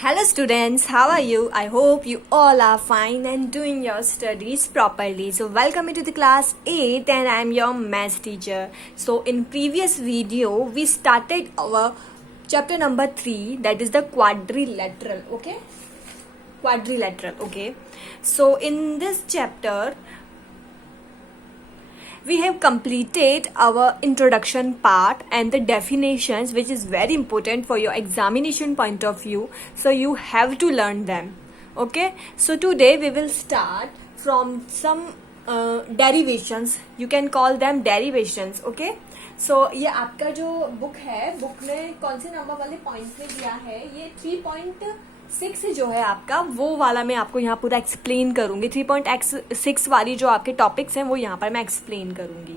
Hello students, how are you? I hope you all are fine and doing your studies properly. So welcome to the class 8 and I am your math teacher. So in previous video we started our chapter number 3, that is the quadrilateral, okay? Quadrilateral, okay? So in this chapter we have completed our introduction part and the definitions, which is very important for your examination point of view, so you have to learn them. Okay, so today we will start from some derivations, you can call them derivations. Okay, so ये आपका जो book है, book में कौन से number वाले point में दिया है, ये 3.6 जो है आपका, वो वाला मैं आपको यहाँ पूरा एक्सप्लेन करूंगी. 3.6 वाली जो आपके टॉपिक्स हैं वो यहाँ पर मैं एक्सप्लेन करूंगी.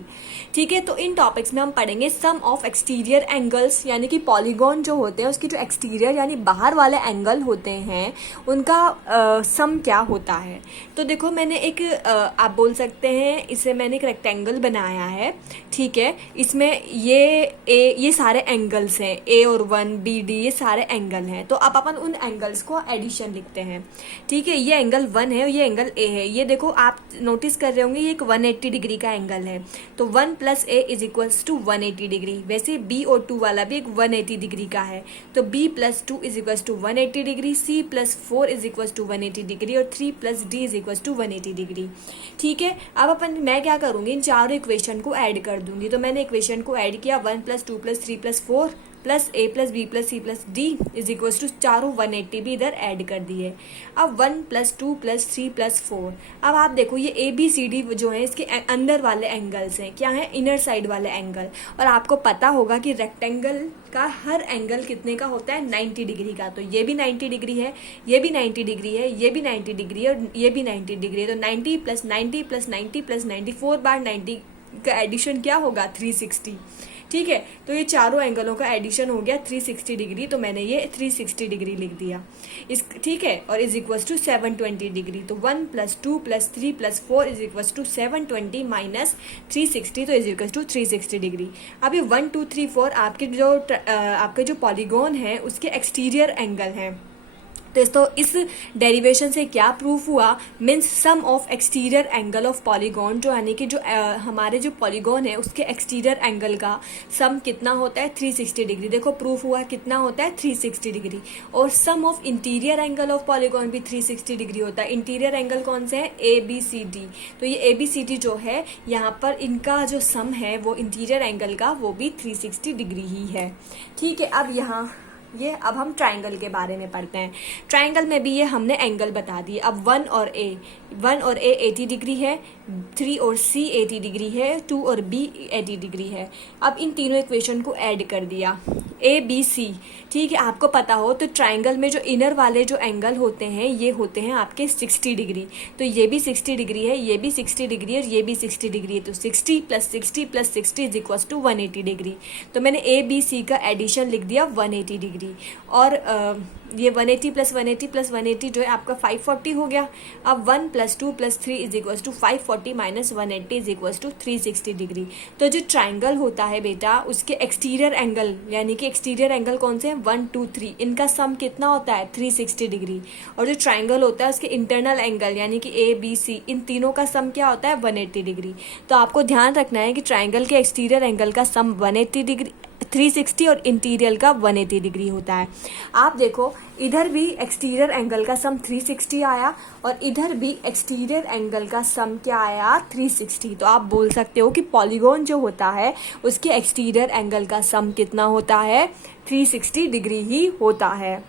ठीक है, तो इन टॉपिक्स में हम पढ़ेंगे सम ऑफ एक्सटीरियर एंगल्स, यानी कि पॉलीगॉन जो होते हैं उसकी जो एक्सटीरियर यानी बाहर वाले एंगल होते हैं उनका सम क्या होता है. तो देखो मैंने एक आप बोल सकते हैं इसे मैंने एक रेक्टेंगल बनाया है. ठीक है, इसमें ये सारे एंगल्स हैं, ए और 1 बी डी, ये सारे एंगल हैं. तो अब अपन उन एंगल्स को एडिशन लिखते हैं. ठीक है, ये एंगल 1 है और ये एंगल ए है. ये देखो आप नोटिस कर रहे होंगे ये एक 180 डिग्री का एंगल है. तो 1 + a is equals to 180 degree. वैसे b और 2 वाला भी एक 180 डिग्री का है. तो b + 2 is equals to 180 degree, c + 4 is equals to 180 degree और 3 + d is equals to 180 degree. ठीक है, अब मैं क्या करूंगी, इन चारों इक्वेशन को ऐड कर दूंगी. तो मैंने इक्वेशन को ऐड किया, 1 + 2 + 3 + 4 plus a + b + c + d is equals to चारों 180 भी इधर ऐड कर दिए. अब 1 + 2 + 3 + 4. अब आप देखो ये a b c d जो है इसके अंदर वाले एंगल्स हैं. क्या है, इनर साइड वाले एंगल. और आपको पता होगा कि रेक्टेंगल का हर एंगल कितने का होता है, 90 डिग्री का. तो ये भी 90 डिग्री है, ये भी 90 डिग्री है, ये भी 90 डिग्री है और ये भी 90 डिग्री है. तो 90 + 90 + 90 + 90 4 बार 90 का एडिशन क्या होगा, 360. ठीक है, तो ये चारों एंगलों का एडिशन हो गया 360 डिग्री. तो मैंने ये 360 डिग्री लिख दिया इस. ठीक है, और इज इक्वल्स टू 720 डिग्री. तो 1 + 2 + 3 + 4 इज इक्वल्स टू 720 - 360, तो इज इक्वल्स टू 360 डिग्री. अब ये 1 2 3 4 आपके जो पॉलीगॉन है उसके एक्सटीरियर एंगल हैं. तो इस डेरिवेशन से क्या प्रूफ हुआ, means sum of exterior angle of polygon, जो यानी कि जो हमारे जो पॉलीगॉन है उसके एक्सटीरियर एंगल का सम कितना होता है, 360 डिग्री. देखो प्रूफ हुआ कितना होता है, 360 डिग्री. और sum of interior angle of polygon भी 360 डिग्री होता है. इंटीरियर एंगल कौन से हैं, ए बी सी डी. तो ये ए बी सी डी जो है यहाँ पर इनका जो सम है वो इंटीरियर एंगल का वो भी 360 डिग्री ही है. ठीक है, अब हम ट्राइंगल के बारे में पढ़ते हैं. ट्राइंगल में भी ये हमने एंगल बता दिए. अब 1 और a 80 डिग्री है, 3 और c 80 डिग्री है, 2 और b 80 डिग्री है. अब इन तीनों इक्वेशन को ऐड कर दिया, a b c. ठीक है, आपको पता हो तो ट्राइंगल में जो इनर वाले जो एंगल होते हैं ये होते हैं आपके 60 डिग्री. तो ये भी 60 डिग्री है, ये भी 60 डिग्री है और ये भी 60 डिग्री है. तो 60 + 60 + 60 इज इक्वल्स टू 180 डिग्री. तो मैंने a b c का एडिशन लिख दिया 180 डिग्री. और ये 180 + 180 + 180 जो है आपका 540 हो गया. अब 1 + 2 + 3 is equals to 540 - 180 is equals to 360 degree. तो जो ट्राइंगल होता है बेटा उसके एक्सटीरियर एंगल, यानी कि एक्सटीरियर एंगल कौन से हैं, 1 2 3, इनका सम कितना होता है, 360 डिग्री. और जो ट्राइंगल होता है उसके इंटरनल एंगल यानी कि ए बी सी, इन तीनों का सम क्या होता है, 180 डिग्री. तो आपको ध्यान रखना है कि ट्राइंगल के एक्सटीरियर एंगल का सम 180 डिग्री, 360 और इंटीरियर का 180 डिग्री होता है. आप देखो इधर भी एक्सटीरियर एंगल का सम 360 आया और इधर भी एक्सटीरियर एंगल का सम क्या आया, 360. तो आप बोल सकते हो कि पॉलीगॉन जो होता है उसके एक्सटीरियर एंगल का सम कितना होता है, 360 डिग्री ही होता है.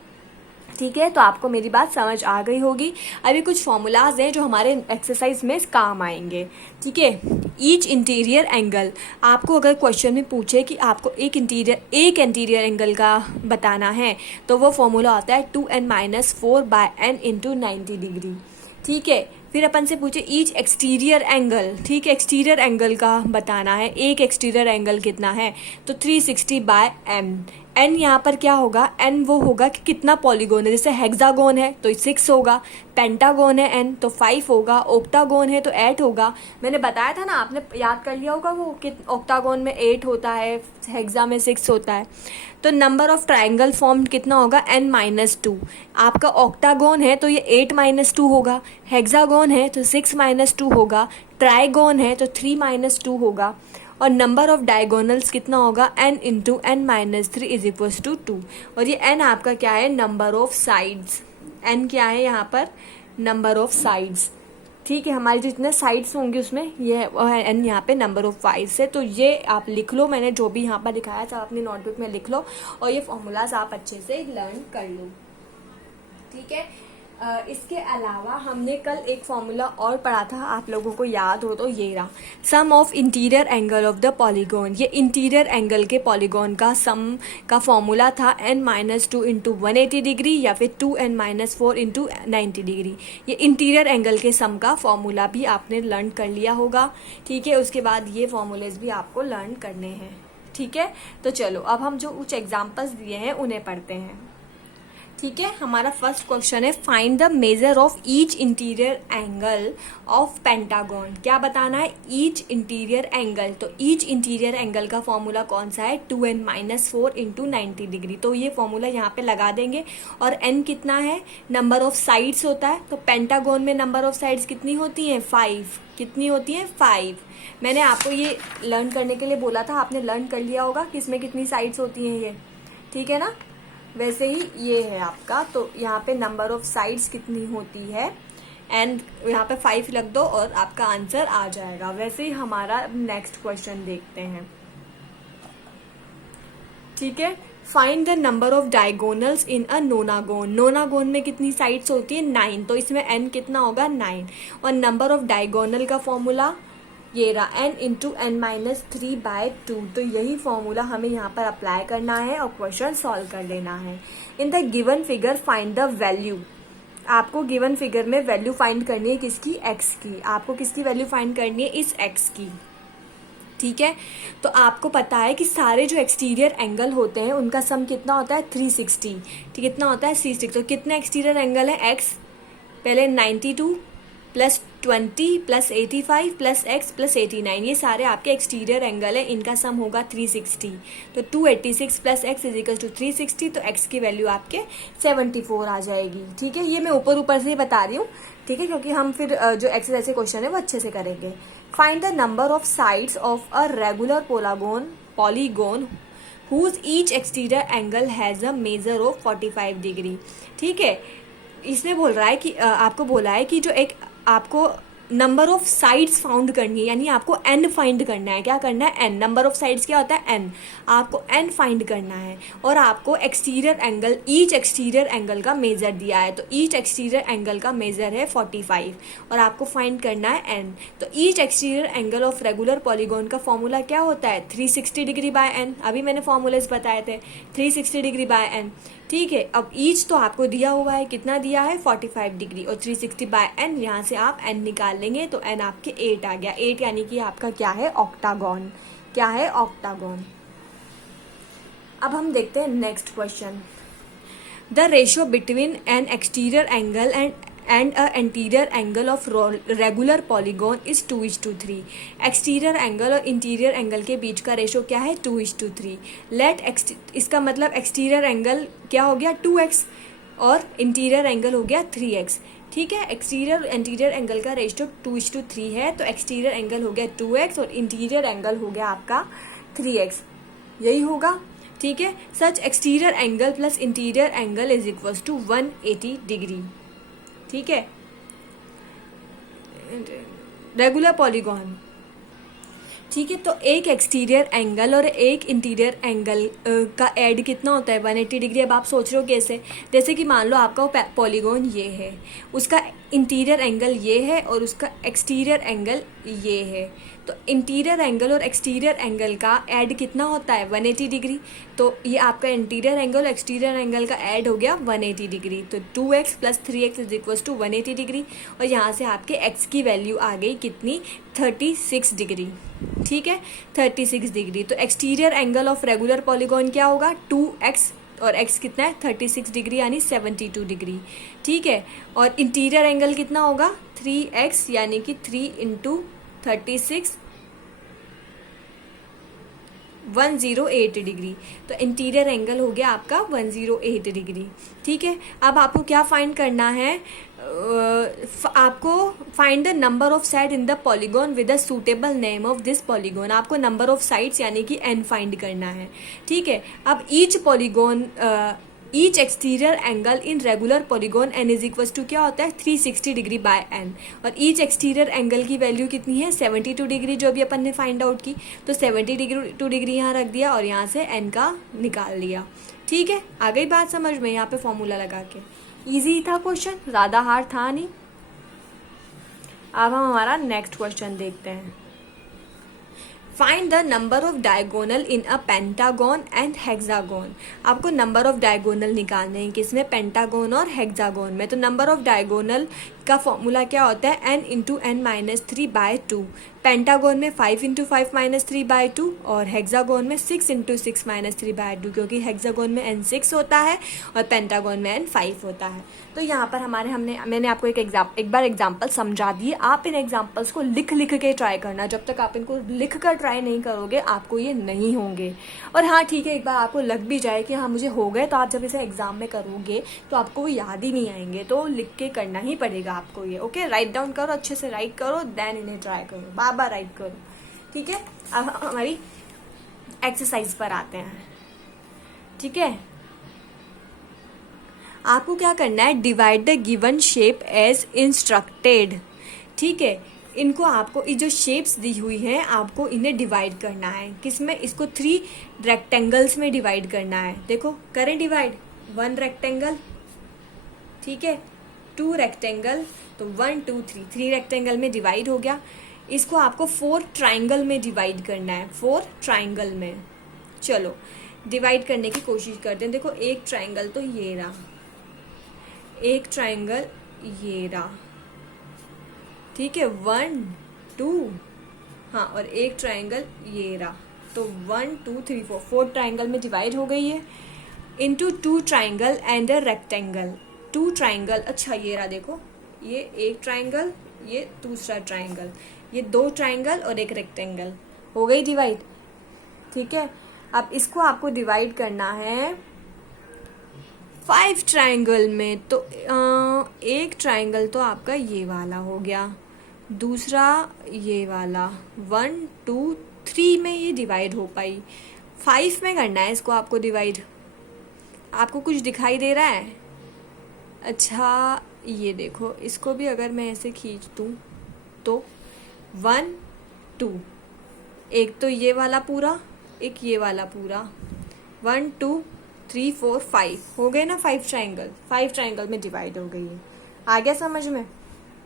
ठीक है, तो आपको मेरी बात समझ आ गई होगी. अभी कुछ फॉर्मूलाज हैं जो हमारे एक्सरसाइज में काम आएंगे. ठीक है, ईच इंटीरियर एंगल, आपको अगर क्वेश्चन में पूछे कि आपको एक इंटीरियर एंगल का बताना है तो वो फॉर्मूला आता है 2n - 4/n × 90 डिग्री. ठीक है, फिर अपन से पूछे ईच एक्सटीरियर एंगल. ठीक है, एक्सटीरियर एंगल का बताना है, एक एक्सटीरियर एंगल कितना है, तो 360/m. एन यहाँ पर क्या होगा, एन वो होगा कि कितना पॉलीगोन है, जैसे हेक्सागोन है तो 6 होगा, पेंटागोन है एन तो 5 होगा, ऑक्टागोन है तो 8 होगा। मैंने बताया था ना, आपने याद कर लिया होगा वो कि ऑक्टागोन में 8 होता है, हेक्सा में 6 होता है। तो नंबर ऑफ ट्राइंगल फॉर्म कितना होगा, n-2। आपका ऑक्टागोन है तो ये 8-2 होगा, हेक्सागोन है तो 6-2 होगा, ट्राइगोन है तो 3-2 होगा, और नंबर ऑफ डायगोनल्स कितना होगा, n into n-3 is equals to 2। और ये n आपका क्या है, नंबर ऑफ साइड्स। n क्या है यहाँ पर, नंबर ऑफ साइड्स। ठीक है, हमारे जितने साइड्स होंगे उसमें ये है n यहाँ पे नंबर ऑफ 5 है। तो ये आप लिख लो, मैंने जो भी यहाँ पर दिखाया था अपनी नोटबुक में लिख लो, और ये फॉर्मूलाज आप अच्छे से लर्न कर लो। ठीक है, इसके अलावा हमने कल एक फॉर्मूला और पढ़ा था, आप लोगों को याद हो तो ये रहा, sum of interior angle of the polygon. ये इंटीरियर एंगल के पॉलीगॉन का सम का फॉर्मूला था n-2 इंटू 180 डिग्री या फिर 2n-4 इंटू 90 डिग्री। ये इंटीरियर एंगल के सम का फॉर्मूला भी आपने लर्न कर लिया होगा। ठीक है, उसके बाद ये फॉर्मूलेज भी आपको लर्न करने हैं। ठीक है, तो चलो अब हम जो कुछ एग्जाम्पल्स दिए हैं उन्हें पढ़ते हैं। ठीक है, हमारा फर्स्ट क्वेश्चन है, find the measure of each interior angle of pentagon. क्या बताना है, ईच इंटीरियर एंगल। तो ईच इंटीरियर एंगल का फॉर्मूला कौन सा है, 2n-4 इंटू 90 डिग्री। तो ये फॉर्मूला यहाँ पे लगा देंगे। और n कितना है, नंबर ऑफ साइड्स होता है। तो पेंटागन में नंबर ऑफ साइड्स कितनी होती हैं, 5। कितनी होती हैं, 5। मैंने आपको ये लर्न करने के लिए बोला था, आपने लर्न कर लिया होगा कि इसमें कितनी साइड्स होती हैं ये। ठीक है ना, वैसे ही ये है आपका। तो यहाँ पे नंबर ऑफ साइड्स कितनी होती है, एंड यहाँ पे 5 लग दो और आपका आंसर आ जाएगा। वैसे ही हमारा नेक्स्ट क्वेश्चन देखते हैं। ठीक है, find the number of diagonals in a nonagon. Nonagon में कितनी साइड्स होती है, 9। तो इसमें n कितना होगा, 9। और नंबर ऑफ डायगोनल का फॉर्मूला ये रहा, n इंटू n-3/2। तो यही फॉर्मूला हमें यहाँ पर अप्लाई करना है और क्वेश्चन सॉल्व कर लेना है। In the given figure find the value. आपको गिवन फिगर में वैल्यू फाइंड करनी है किसकी, x की। आपको किसकी वैल्यू फाइंड करनी है, इस x की। ठीक है, तो आपको पता है कि सारे जो एक्सटीरियर एंगल होते हैं उनका सम कितना होता है, 360। ठीक, कितना होता है, 360। तो कितने एक्सटीरियर एंगल है, x पहले 92 plus 20 plus 85 plus x plus 89, ये सारे आपके एक्सटीरियर एंगल है, इनका सम होगा 360। तो 286 plus x is equal to 360। तो x की वैल्यू आपके 74 आ जाएगी। ठीक है, ये मैं ऊपर ऊपर से ही बता रही हूँ। ठीक है, क्योंकि हम फिर जो एक्सरसाइज के क्वेश्चन है वो अच्छे से करेंगे। Find the number of sides of a regular polygon whose each exterior angle has a measure of 45 degree. ठीक है, इसमें बोल रहा है कि आपको बोला है कि जो एक आपको नंबर ऑफ साइड्स फाउंड करनी है, यानी आपको n फाइंड करना है। क्या करना है, n। नंबर ऑफ साइड्स क्या होता है, n। आपको n फाइंड करना है और आपको exterior angle, each exterior angle का मेजर दिया है। तो ईच एक्सटीरियर एंगल का मेजर है 45 और आपको फाइंड करना है n। तो each exterior angle of regular polygon का फॉर्मूला क्या होता है, 360 डिग्री बाय n। अभी मैंने फॉर्मूलेस बताए थे, 360 डिग्री बाय n। ठीक है, अब ईच तो आपको दिया हुआ है, कितना दिया है, 45 डिग्री, और 360 बाय n, यहाँ से आप n निकाल लेंगे तो n आपके 8 आ गया। 8 यानी कि आपका क्या है, ऑक्टागोन। क्या है, ऑक्टागोन। अब हम देखते हैं next question. The ratio between N exterior angle and a interior angle of regular polygon is 2:3। Exterior angle और इंटीरियर एंगल के बीच का रेशो क्या है, 2:3। इसका मतलब एक्सटीरियर एंगल क्या हो गया, 2x, और इंटीरियर एंगल हो गया 3x। ठीक है, एक्सटीरियर इंटीरियर एंगल का रेशियो 2:3 है। तो एक्सटीरियर एंगल हो गया 2x और इंटीरियर एंगल हो गया आपका 3x, यही होगा। ठीक है, such exterior angle plus interior angle is equal to 180 degree. ठीक है, रेगुलर पॉलीगॉन। ठीक है, तो एक एक्सटीरियर एंगल और एक इंटीरियर एंगल का ऐड कितना होता है, 180 डिग्री। अब आप सोच रहे हो कैसे, जैसे कि मान लो आपका पॉलीगॉन ये है, उसका इंटीरियर एंगल ये है और उसका एक्सटीरियर एंगल ये है। तो इंटीरियर एंगल और एक्सटीरियर एंगल का ऐड कितना होता है, 180 डिग्री। तो ये आपका इंटीरियर एंगल और एक्सटीरियर एंगल का ऐड हो गया 180 डिग्री। तो 2x plus 3x is equal to 180 degree, और यहाँ से आपके x की वैल्यू आ गई कितनी, 36 डिग्री। ठीक है, 36 डिग्री। तो exterior angle of regular polygon क्या होगा, 2x, और x कितना है 36 डिग्री यानी 72 डिग्री। ठीक है, और इंटीरियर एंगल कितना होगा 3x यानी कि 3 इंटू 36 108 डिग्री। तो इंटीरियर एंगल हो गया आपका 108 डिग्री। ठीक है, अब आपको क्या फाइंड करना है, आपको find the number of side in the polygon with the suitable name of this polygon. आपको नंबर ऑफ साइड्स यानी कि n फाइंड करना है। ठीक है, अब each exterior angle in regular polygon n is equal to क्या होता है 360 डिग्री बाय n, और ईच एक्सटीरियर एंगल की वैल्यू कितनी है 72 डिग्री, जो अभी अपन ने फाइंड आउट की। तो 72 डिग्री यहाँ रख दिया और यहाँ से n का निकाल लिया। ठीक है, आ गई बात समझ में, यहाँ पे फॉर्मूला लगा के। ईजी था क्वेश्चन, ज़्यादा हार्ड था नहीं। अब हम हमारा नेक्स्ट क्वेश्चन देखते हैं। Find the number of diagonal in a pentagon and hexagon. आपको नंबर ऑफ डायगोनल निकालने हैं, किसमें, पेंटागन और हेक्सागोन में। तो नंबर ऑफ डायगोनल का फॉर्मूला क्या होता है, n into n minus 3/2। Pentagon में 5 इंटू 5 माइनस 3/2 और हेक्सागोन में 6 इंटू 6 माइनस 3/2, क्योंकि हेक्सागोन में n 6 होता है और पेंटागन में n 5 होता है। तो यहाँ पर मैंने आपको एक बार एग्जाम्पल समझा दिए। आप इन एग्जाम्पल्स को लिख के ट्राई करना। जब तक आप इनको लिख कर ट्राई नहीं करोगे आपको ये नहीं होंगे। और हाँ ठीक है, एक बार आपको लग भी जाए कि हाँ मुझे हो गए, तो आप जब इसे एग्जाम में करोगे तो आपको वो याद ही नहीं आएंगे। तो लिख के करना ही पड़ेगा आपको ये। ओके, राइट डाउन करो, अच्छे से राइट करो, देन इन्हें ट्राई करो, बार बार राइट करो। ठीक है, अब हमारी एक्सरसाइज पर आते हैं। ठीक है, आपको क्या करना है, divide the given shape as instructed. ठीक है, इनको आपको ये जो शेप्स दी हुई हैं आपको इन्हें डिवाइड करना है। किसमें, इसको 3 रेक्टेंगल्स में डिवाइड करना है। देखो करें डिवाइड, 1 रेक्टेंगल, ठीक है, 2 रेक्टेंगल, तो 1 2 3 रेक्टेंगल में डिवाइड हो गया। इसको आपको 4 ट्राइंगल में डिवाइड करना है, 4 ट्राइंगल में। चलो डिवाइड करने की कोशिश करते हैं। देखो एक ट्राइंगल तो ये रहा, एक ट्राइंगल ये रहा, ठीक है, 1 2, हाँ, और एक ट्राइंगल ये रहा। तो 1 2 3 4 ट्राइंगल में डिवाइड हो गई है। Into 2 triangle and a rectangle, 2 triangle, अच्छा ये रहा, देखो ये एक ट्राइंगल, ये दूसरा ट्राइंगल, ये 2 ट्राइंगल और एक रेक्टेंगल, हो गई डिवाइड। ठीक है, अब इसको आपको डिवाइड करना है 5 ट्राइंगल में। तो एक ट्राइंगल तो आपका ये वाला हो गया, दूसरा ये वाला, 1 2 3 में ये डिवाइड हो पाई। 5 में करना है इसको आपको डिवाइड। आपको कुछ दिखाई दे रहा है? अच्छा ये देखो, इसको भी अगर मैं ऐसे खींच दूँ तो 1 2, एक तो ये वाला पूरा, एक ये वाला पूरा, 1 2 3 4 5 हो गए ना, 5 ट्राइंगल, 5 ट्राइंगल में डिवाइड हो गई है। आ गया समझ में?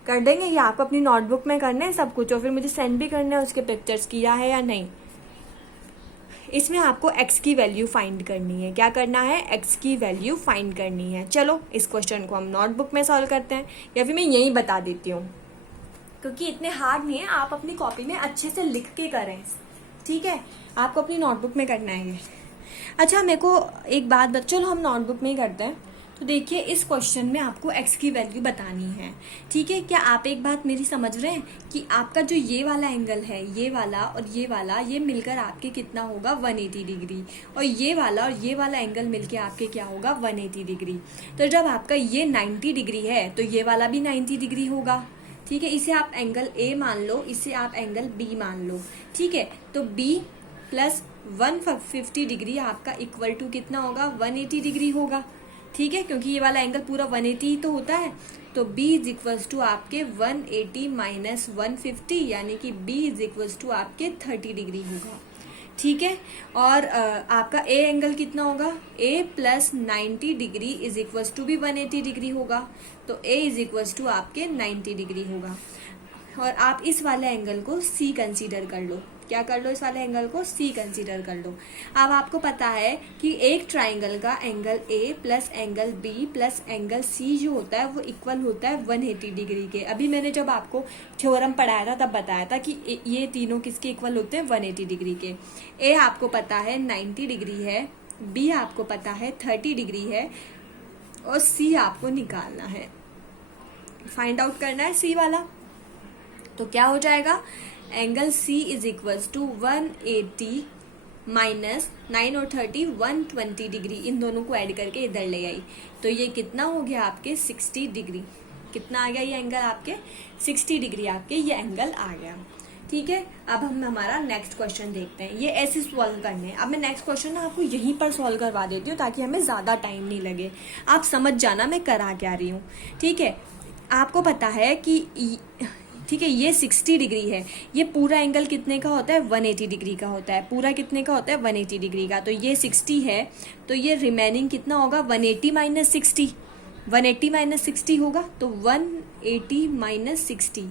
कर देंगे ये, आपको अपनी नोटबुक में करना है सब कुछ, और फिर मुझे सेंड भी करना है उसके पिक्चर्स, किया है या नहीं। इसमें आपको x की वैल्यू फाइंड करनी है। क्या करना है? x की वैल्यू फाइंड करनी है। चलो इस क्वेश्चन को हम नोटबुक में सॉल्व करते हैं, या फिर मैं यहीं बता देती हूँ, क्योंकि इतने हार्ड नहीं है। आप अपनी कॉपी में अच्छे से लिख के करें, ठीक है? आपको अपनी नोटबुक में करना है ये। अच्छा मेरे को एक बात चलो हम नोटबुक में ही करते हैं। तो देखिए इस क्वेश्चन में आपको x की वैल्यू बतानी है, ठीक है? क्या आप एक बात मेरी समझ रहे हैं कि आपका जो ये वाला एंगल है, ये वाला ये मिलकर आपके कितना होगा 180 डिग्री, और ये वाला एंगल मिलके आपके क्या होगा 180 डिग्री। तो जब आपका ये 90 डिग्री है तो ये वाला भी 90 डिग्री होगा, ठीक है? इसे आप एंगल A मान लो, इसे आप एंगल B मान लो, ठीक है? तो B प्लस 150 डिग्री आपका इक्वल टू कितना होगा 180 डिग्री होगा, ठीक है? क्योंकि ये वाला एंगल पूरा 180 ही तो होता है। तो B इज इक्वल्स टू आपके 180 माइनस 150, यानी कि B इज इक्वल्स टू आपके 30 डिग्री होगा, ठीक है? और आपका A एंगल कितना होगा? A plus 90 degree is equals to भी 180 डिग्री होगा। तो A इज इक्वल्स टू आपके 90 डिग्री होगा। और आप इस वाले एंगल को C कंसीडर कर लो, क्या कर लो, इस वाले एंगल को C कंसीडर कर लो। अब आपको पता है कि एक ट्राइंगल का angle A plus angle B plus angle C जो होता है वो इक्वल होता है 180 डिग्री के। अभी मैंने जब आपको थ्योरम पढ़ाया था तब बताया था कि ये तीनों किसके इक्वल होते हैं, 180 डिग्री के। A आपको पता है 90 डिग्री है, B आपको पता है 30 डिग्री है, और C आपको निकालना है, फाइंड आउट करना है C वाला। तो क्या हो जाएगा, angle C is equals to 180 minus 9 और 30 120 डिग्री, इन दोनों को ऐड करके इधर ले आई, तो ये कितना हो गया आपके 60 डिग्री। कितना आ गया ये एंगल आपके 60 डिग्री, आपके ये एंगल आ गया। ठीक है, अब हम हमारा नेक्स्ट क्वेश्चन देखते हैं। ये ऐसे सॉल्व करने हैं। अब मैं नेक्स्ट क्वेश्चन ना आपको यहीं पर सॉल्व करवा देती हूँ ताकि हमें ज़्यादा टाइम नहीं लगे, आप समझ जाना मैं करा क्या रही हूँ। ठीक है, आपको पता है कि ठीक है ये 60 डिग्री है, ये पूरा एंगल कितने का होता है, 180 डिग्री का होता है। पूरा कितने का होता है, 180 डिग्री का। तो ये 60 है, तो ये रिमेनिंग कितना होगा, 180 माइनस 60, 180 माइनस 60 होगा, तो 180 माइनस 60,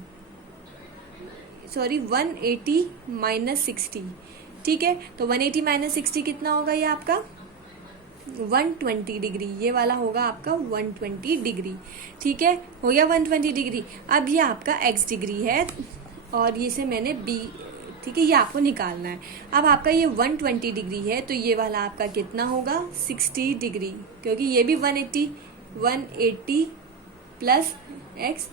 सॉरी 180 माइनस 60। ठीक है, तो 180 माइनस 60 कितना होगा, ये आपका 120 डिग्री, ये वाला होगा आपका 120 डिग्री। ठीक है, हो गया 120 डिग्री। अब ये आपका x डिग्री है और ये से मैंने b, ठीक है, ये आपको निकालना है। अब आपका ये 120 डिग्री है, तो ये वाला आपका कितना होगा, 60 डिग्री, क्योंकि ये भी 180 plus x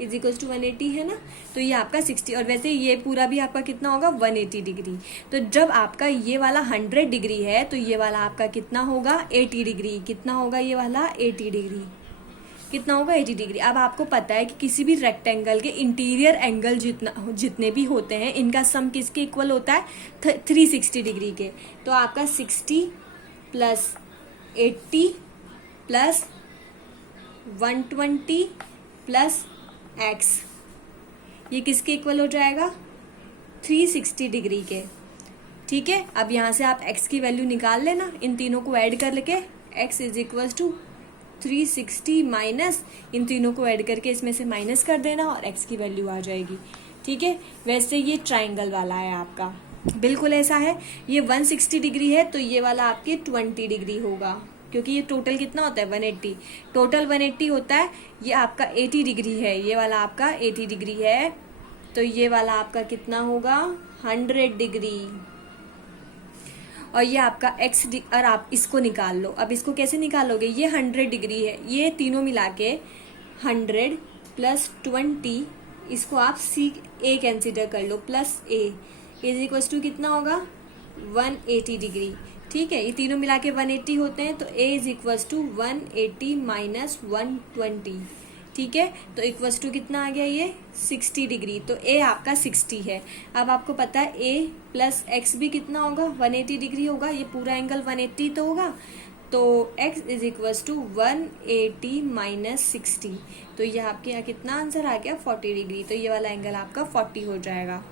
is equal to 180 है ना, तो ये आपका 60, और वैसे ये पूरा भी आपका कितना होगा, 180 डिग्री। तो जब आपका ये वाला 100 डिग्री है, तो ये वाला आपका कितना होगा, 80 डिग्री। कितना होगा ये वाला, 80 डिग्री। कितना होगा, 80 डिग्री। अब आपको पता है कि किसी भी रेक्टेंगल के इंटीरियर एंगल जितने भी होते हैं, इनका सम किसके इक्वल होता है, 360 डिग्री के। तो आपका 60 प्लस 80 प्लस 120 प्लस x, ये किसके इक्वल हो जाएगा, 360 डिग्री के। ठीक है, अब यहाँ से आप x की वैल्यू निकाल लेना, इन तीनों को ऐड कर लेके x is equal to 360 minus, इन तीनों को ऐड करके इसमें से माइनस कर देना और x की वैल्यू आ जाएगी। ठीक है, वैसे ये ट्राइंगल वाला है आपका, बिल्कुल ऐसा है। ये 160 डिग्री है, तो ये वाला आपके 20 डिग्री होगा, क्योंकि ये टोटल कितना होता है, 180, टोटल 180 होता है। ये आपका 80 डिग्री है, ये वाला आपका 80 डिग्री है, तो ये वाला आपका कितना होगा, 100 डिग्री। और ये आपका x, और आप इसको निकाल लो। अब इसको कैसे निकालोगे, ये 100 डिग्री है, ये तीनों मिला के 100 प्लस 20, इसको आप a कंसीडर कर लो, plus a is equal to कितना होगा, 180 डिग्री। ठीक है, ये तीनों मिला के 180 होते हैं, तो a is equals to 180 minus 120। ठीक है, तो इक्वल्स टू कितना आ गया, ये 60 डिग्री। तो a आपका 60 है। अब आपको पता है a प्लस x भी कितना होगा, 180 डिग्री होगा, ये पूरा एंगल 180 तो होगा, तो x is equals to 180 minus 60, तो ये आपके यहाँ कितना आंसर आ गया, 40 डिग्री। तो ये वाला एंगल आपका 40 हो जाएगा।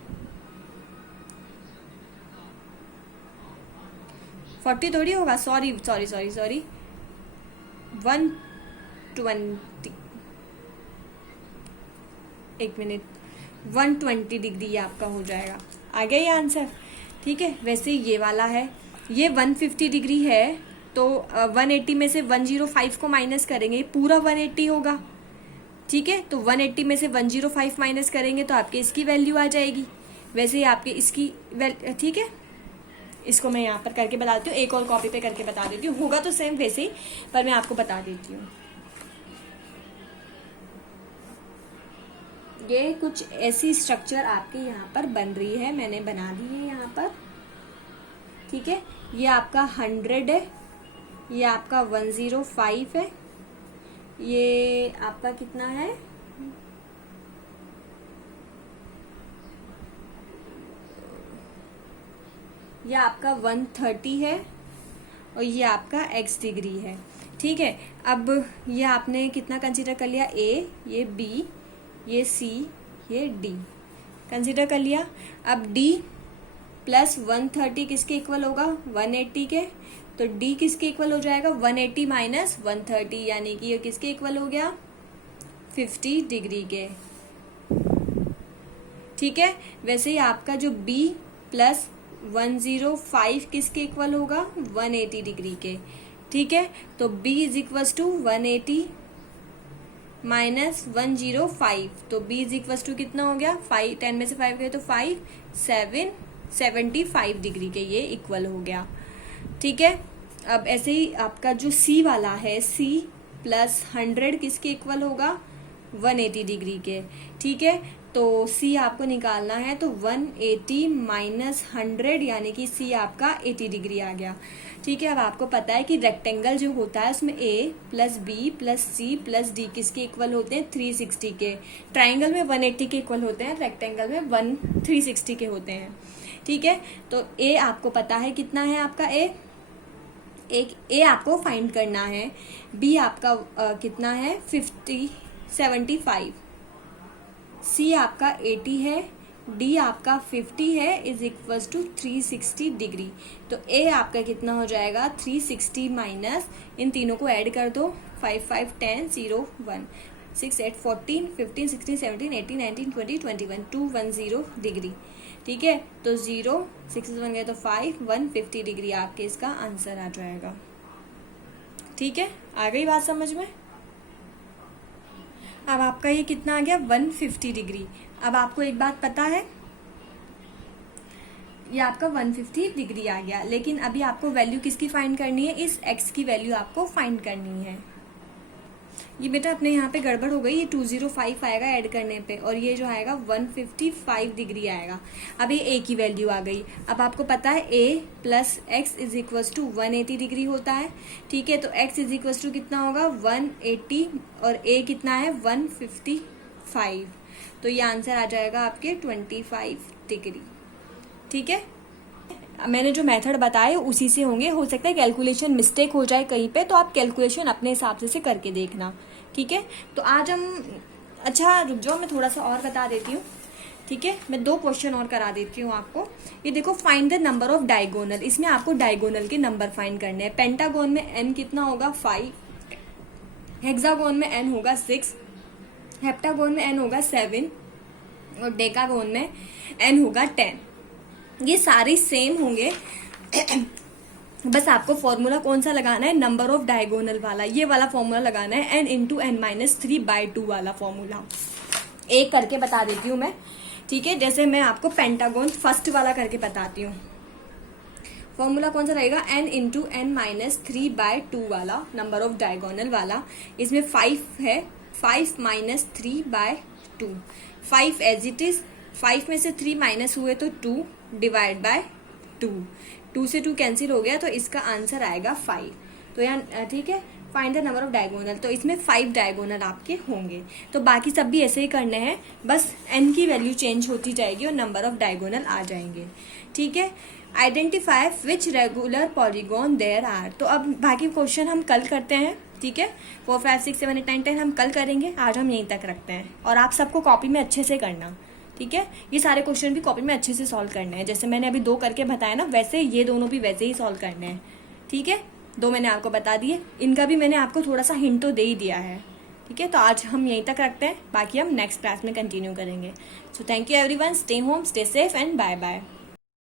40 थोड़ी होगा, सॉरी 120, एक मिनट, 120 डिग्री आपका हो जाएगा। आ गया ये आंसर। ठीक है, वैसे ये वाला है, ये 150 डिग्री है, तो 180 में से 105 को माइनस करेंगे, पूरा 180 होगा। ठीक है, तो 180 में से 105 माइनस करेंगे तो आपके इसकी वैल्यू आ जाएगी। वैसे ही आपके इसकी ठीक है, इसको मैं यहाँ पर करके बता देती हूँ, एक और कॉपी पे करके बता देती हूँ, होगा तो सेम वैसे ही, पर मैं आपको बता देती हूँ। ये कुछ ऐसी स्ट्रक्चर आपके यहाँ पर बन रही है, मैंने बना दी है यहाँ पर। ठीक है, ये आपका 100 है, ये आपका 105 है, ये आपका कितना है, ये आपका 130 है, और ये आपका x डिग्री है। ठीक है, अब ये आपने कितना कंसीडर कर लिया, a, ये b, ये c, ये d कंसीडर कर लिया। अब d प्लस 130 किसके इक्वल होगा, 180 के, तो d किसके इक्वल हो जाएगा, 180 माइनस 130, यानी कि ये किसके इक्वल हो गया, 50 डिग्री के। ठीक है, वैसे ही आपका जो b प्लस 105 किसके इक्वल होगा, 180 डिग्री के। ठीक है, तो b is equals to 180 minus 105, तो b इज इक्वल्स टू कितना हो गया, 5, 10 में से 5 गए तो 5, 75 डिग्री के ये इक्वल हो गया। ठीक है, अब ऐसे ही आपका जो c वाला है, c प्लस 100 किसके इक्वल होगा, 180 डिग्री के। ठीक है, तो c आपको निकालना है, तो 180 माइनस 100 यानी कि c आपका 80 डिग्री आ गया। ठीक है, अब आपको पता है कि रेक्टेंगल जो होता है उसमें a plus b plus c plus d किसके इक्वल होते हैं, 360 के। ट्राइंगल में 180 के इक्वल होते हैं, रेक्टेंगल में 360 के होते हैं। ठीक है, तो a आपको पता है कितना है आपका a आपको फाइंड करना है, b आपका कितना है 75, c आपका 80 है, d आपका 50 है, इज इक्वल्स टू 360 डिग्री। तो a आपका कितना हो जाएगा, 360 माइनस, इन तीनों को ऐड कर दो, 5 5 10 0 1 6 8 14 15 16 17 18 19 20 21 210 डिग्री। ठीक है, तो 0 6 1 गए तो 5 150 डिग्री आपके इसका आंसर आ जाएगा। ठीक है, आ गई बात समझ में। अब आपका ये कितना आ गया, 150 डिग्री। अब आपको एक बात पता है, ये आपका 150 डिग्री आ गया, लेकिन अभी आपको वैल्यू किसकी फाइंड करनी है, इस x की वैल्यू आपको फाइंड करनी है। ये बेटा अपने यहाँ पे गड़बड़ हो गई, ये 205 आएगा ऐड करने पे, और ये जो आएगा 155 डिग्री आएगा। अब ये a की वैल्यू आ गई। अब आपको पता है a plus x is equals to 180 degree होता है। ठीक है, तो x इज इक्वल्स टू कितना होगा, 180, और a कितना है 155, तो ये आंसर आ जाएगा आपके 25 डिग्री। ठीक है, मैंने जो मेथड बताए उसी से होंगे, हो सकता है कैलकुलेशन मिस्टेक हो जाए कहीं पे, तो आप कैलकुलेशन अपने हिसाब से करके देखना। ठीक है, तो आज हम, अच्छा रुक जाओ, मैं थोड़ा सा और बता देती हूँ। ठीक है, मैं 2 क्वेश्चन और करा देती हूँ आपको। ये देखो, find the number of diagonal, इसमें आपको डायगोनल के नंबर फाइंड करने हैं। पेंटागोन में n कितना होगा, 5, हेक्सागोन में n होगा 6, हेप्टागोन में n होगा 7, और डेकागोन में n होगा 10। ये सारे सेम होंगे, बस आपको फॉर्मूला कौन सा लगाना है, नंबर ऑफ डायगोनल वाला, ये वाला फॉर्मूला लगाना है, n इंटू n माइनस 3/2 वाला फॉर्मूला। एक करके बता देती हूँ मैं। ठीक है, जैसे मैं आपको पेंटागोन फर्स्ट वाला करके बताती हूँ। फॉर्मूला कौन सा रहेगा, n इंटू n माइनस 3/2 वाला, नंबर ऑफ डायगोनल वाला। इसमें 5 है, 5 माइनस 3/2, 5 एज इट इज, 5 में से 3 माइनस हुए तो 2 डिवाइड बाय 2 से 2 कैंसिल हो गया, तो इसका आंसर आएगा 5। तो यहाँ ठीक है, find the number of diagonal, तो इसमें 5 डायगोनल आपके होंगे। तो बाकी सब भी ऐसे ही करने हैं, बस n की वैल्यू चेंज होती जाएगी और नंबर ऑफ डायगोनल आ जाएंगे। ठीक है, identify which regular polygon there are. तो अब बाकी क्वेश्चन हम कल करते हैं। ठीक है, 4 5 6 7 8 9 10 हम कल करेंगे, आज हम यहीं तक रखते हैं। और आप सबको कॉपी में अच्छे से करना। ठीक है, ये सारे क्वेश्चन भी कॉपी में अच्छे से सॉल्व करने हैं, जैसे मैंने अभी 2 करके बताया ना, वैसे ये दोनों भी वैसे ही सॉल्व करने हैं। ठीक है, 2 मैंने आपको बता दिए, इनका भी मैंने आपको थोड़ा सा हिंट तो दे ही दिया है। ठीक है, तो आज हम यहीं तक रखते हैं, बाकी हम नेक्स्ट क्लास में कंटिन्यू करेंगे। So thank you everyone, stay home, stay safe and bye bye.